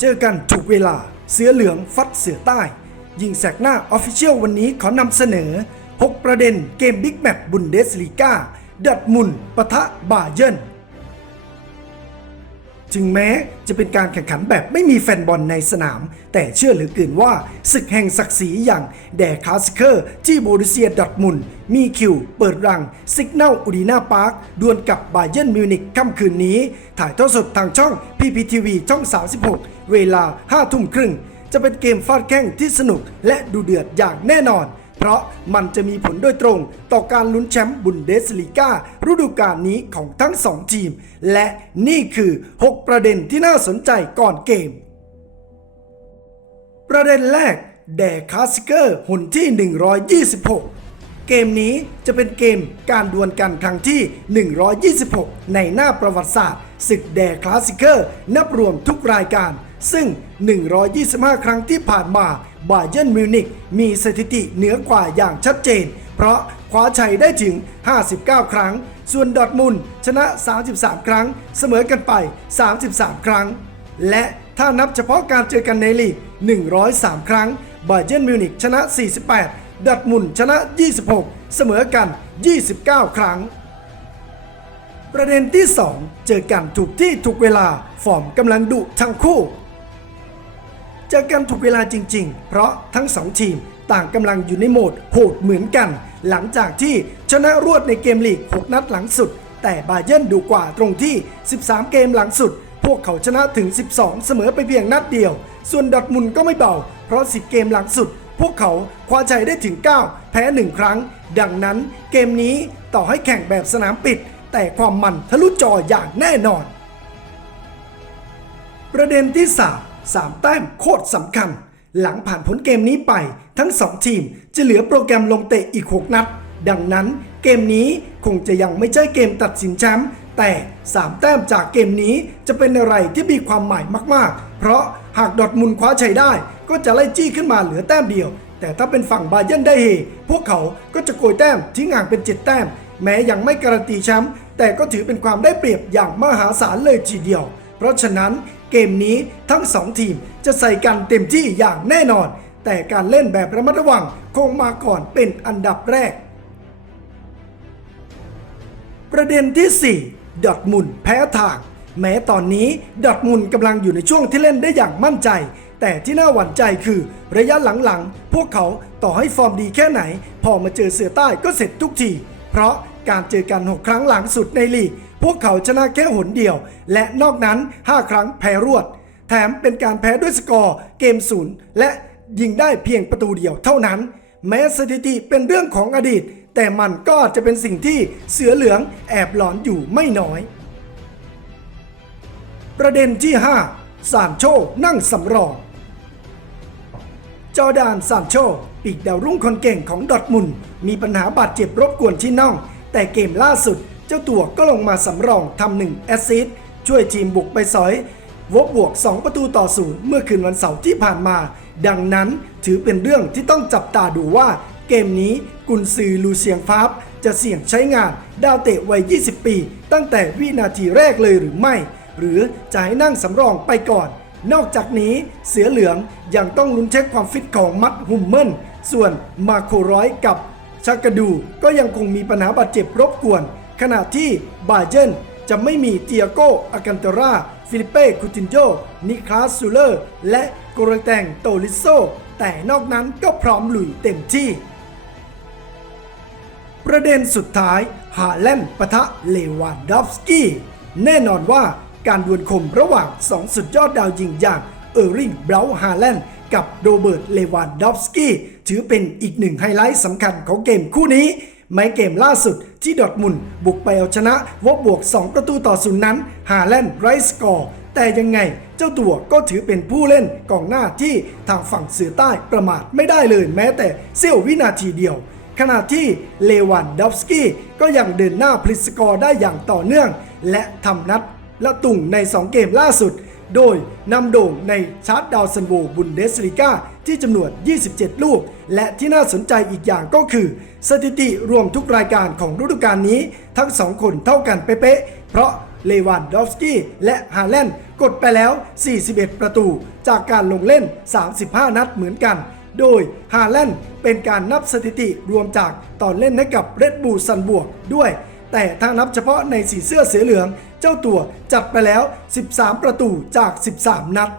เจอกันถูกเวลาเสือเหลืองฟัดเสือใต้ ยิงแสกหน้าออฟฟิเชียลวันนี้ขอนำเสนอ 6 ประเด็นเกมบิ๊กแมตช์บุนเดสลีกาดัดมุนปะทะบาเยิร์น ถึงแม้จะเป็นการแข่งขันแบบไม่มีแฟนบอลในสนาม แต่เชื่อหลือเกินว่าศึกแห่งศักดิ์ศรีอย่างแดคาสเคอร์ที่โบรุเซียดอทมุนมีคิว เปิดรังซิก n นลอูดีนาพาร์คดวลกับบาเยิร์นมิวนิกค่ำคืนนี้ ถ่ายทอดสดทางช่อง PPTV ช่อง 36 เวลา 5 ทุ่มครึ่ง จะเป็นเกมฟาดแข้งที่สนุกและดูเดือดอย่างแน่นอน เพราะมันจะมีผลโดยตรงต่อการลุ้นแชมป์บุนเดสลีกาฤดูกาลนี้ของทั้งสองทีม และนี่คือ 6 ประเด็นที่น่าสนใจก่อนเกม ประเด็นแรกแดคาสเกอร์หุ่นที่ 126 เกมนี้จะเป็นเกมการดวลกันครั้งที่ 126 ในหน้าประวัติศาสตร์ศึกแดคลาสสิเกอร์นับรวมทุกรายการ ซึ่ง 125 ครั้งที่ผ่านมา บาเยิร์นมิวนิกมีสถิติเหนือกว่าอย่างชัดเจน เพราะคว้าชัยได้ถึง 59 ครั้ง ส่วนดอทมุนด์ชนะ 33 ครั้ง เสมอกันไป 33 ครั้ง และถ้านับเฉพาะการเจอกันในลีก 103 ครั้ง บาเยิร์นมิวนิกชนะ 48 ดอร์ทมุนชนะ 26 เสมอกัน 29 ครั้ง ประเด็นที่ 2 เจอกันถูกที่ถูกเวลา ฟอร์มกำลังดุทั้งคู่ เจอกันถูกเวลาจริง ๆ เพราะทั้งสองทีมต่างกำลังอยู่ในโหมดโหดเหมือนกัน หลังจากที่ชนะรวดในเกมลีก 6 นัดหลังสุด แต่บาเยิร์นดูกว่าตรงที่ 13 เกมหลังสุด พวกเขาชนะถึง 12 เสมอไปเพียงนัดเดียว ส่วนดอทมุนก็ไม่เบา เพราะ 10 เกมหลังสุด พวกเขาคว้าชัยได้ถึง 9 แพ้ 1 ครั้ง ดังนั้นเกมนี้ต่อให้แข่งแบบสนามปิด แต่ความมันทะลุจออย่างแน่นอน ประเด็นที่ 3 3 แต้มโคตรสำคัญ หลังผ่านผลเกมนี้ไปทั้ง 2 ทีมจะเหลือโปรแกรมลงเตะอีก 6 นัด ดังนั้นเกมนี้คงจะยังไม่ใช่เกมตัดสินแชมป์แต่ 3 แต้มจากเกมนี้จะเป็นอะไรที่มีความหมายมากๆ เพราะหากดอทมุนคว้าชัยได้ ก็จะไล่จี้ขึ้นมาเหลือแต้มเดียว แต่ถ้าเป็นฝั่งบาเยนได้เฮพวกเขาก็จะโกยแต้มทิ้งห่างเป็น 7 แต้ม แม้ยังไม่การันตีแชมป์แต่ก็ถือเป็นความได้เปรียบอย่างมหาศาลเลยทีเดียว เพราะฉะนั้น เกมนี้ทั้งสองทีมจะใส่กันเต็มที่อย่างแน่นอน แต่การเล่นแบบระมัดระวังคงมาก่อนเป็นอันดับแรก ประเด็นที่ 4 ดอทมุนแพ้ทาง แม้ตอนนี้ดอทมุนกำลังอยู่ในช่วงที่เล่นได้อย่างมั่นใจ แต่ที่น่าหวั่นใจคือระยะหลังๆ พวกเขาต่อให้ฟอร์มดีแค่ไหน พอมาเจอเสือใต้ก็เสร็จทุกที เพราะการเจอกัน 6 ครั้งหลังสุดในลีก พวกเขาชนะแค่หนเดียว และนอกนั้น 5 ครั้งแพ้รวด แถมเป็นการแพ้ด้วยสกอร์เกมศูนย์และยิงได้เพียงประตูเดียวเท่านั้น แม้สถิติเป็นเรื่องของอดีต แต่มันก็จะเป็นสิ่งที่เสือเหลืองแอบหลอนอยู่ไม่น้อย ประเด็นที่5ซานโชนั่งสำรองจอร์แดนซานโชปีกดาวรุ่งคนเก่งของดอทมุนมีปัญหาบาดเจ็บรบกวนที่น่อง แต่เกมล่าสุด เจ้าตัวก็ลงมาสำรองทำหนึ่งแอสซิสช่วยทีมบุกไปสอยวบบวก 2 ประตูต่อศูนย์เมื่อคืนวันเสาร์ที่ผ่านมา ดังนั้นถือเป็นเรื่องที่ต้องจับตาดูว่า เกมนี้กุนซือลูเซียงฟาบจะเสี่ยงใช้งานดาวเตะวัย 20 ปี ตั้งแต่วินาทีแรกเลยหรือไม่ หรือจะให้นั่งสำรองไปก่อน นอกจากนี้เสือเหลืองยังต้องลุ้นเช็คความฟิตของมัดฮุมเมิลส่วนมาโคร้อยกับชากาดูก็ยังคงมีปัญหาบาดเจ็บรบกวน ขณะที่บาเจนจะไม่มีเตียโกอากันเตราฟิลิเป้คูตินโยนิคลาสซูเลอร์ และโกรแตงโตลิโซ แต่นอกนั้นก็พร้อมลุยเต็มที่ ประเด็นสุดท้ายฮาแลนปะทะเลวานดอฟสกี้ แน่นอนว่าการดวลคมระหว่างสองสุดยอดดาวยิงอย่างเออร์ริงเบลฮาแลนกับโรเบิร์ตเลวานดอฟสกี้ ถือเป็นอีกหนึ่งไฮไลท์สำคัญของเกมคู่นี้ แม้เกมล่าสุดที่ดอทมุนบุกไปเอาชนะวบบวก 2 ประตูต่อศูนย์นั้นฮาแลนด์ไรสกอร์แต่ยังไงเจ้าตัวก็ถือเป็นผู้เล่นกองหน้าที่ทางฝั่งเสือใต้ประมาทไม่ได้เลยแม้แต่เสี้ยววินาทีเดียว ขณะที่เลวันดอฟสกี้ก็ยังเดินหน้าพลิสกอร์ได้อย่างต่อเนื่อง และทำนัดละตุ่งใน 2 เกมล่าสุด โดยนำโด่งในชาร์ตดาวซันโวบุนเดสลิก้าที่จำนวน 27 ลูก และที่น่าสนใจอีกอย่างก็คือ สถิติรวมทุกรายการของฤดูกาลนี้ ทั้ง2คนเท่ากันเป๊ะๆเพราะเลวานดอฟสกี้และฮาแลนด์กดไปแล้ว 41 ประตู จากการลงเล่น 35 นัดเหมือนกัน โดยฮาแลนด์เป็นการนับสถิติรวมจากตอนเล่นให้กับเรดบู l ซันบวกด้วย แต่ถ้านับเฉพาะในสีเสื้อเสือเหลือง เจ้าตัวจัดไปแล้ว 13 ประตูจาก 13 นัด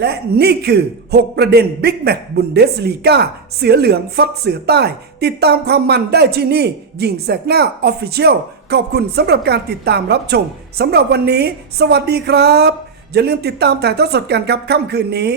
และนี่คือ 6 ประเด็นบิ๊กแมตช์บุนเดสลีกาเสือเหลืองฟัดเสือใต้ ติดตามความมันได้ที่นี่ ยิงแสกหน้าออฟฟิเชียลขอบคุณสำหรับการติดตามรับชมสำหรับวันนี้ สวัสดีครับ อย่าลืมติดตามถ่ายทอดสดกันครับค่ำคืนนี้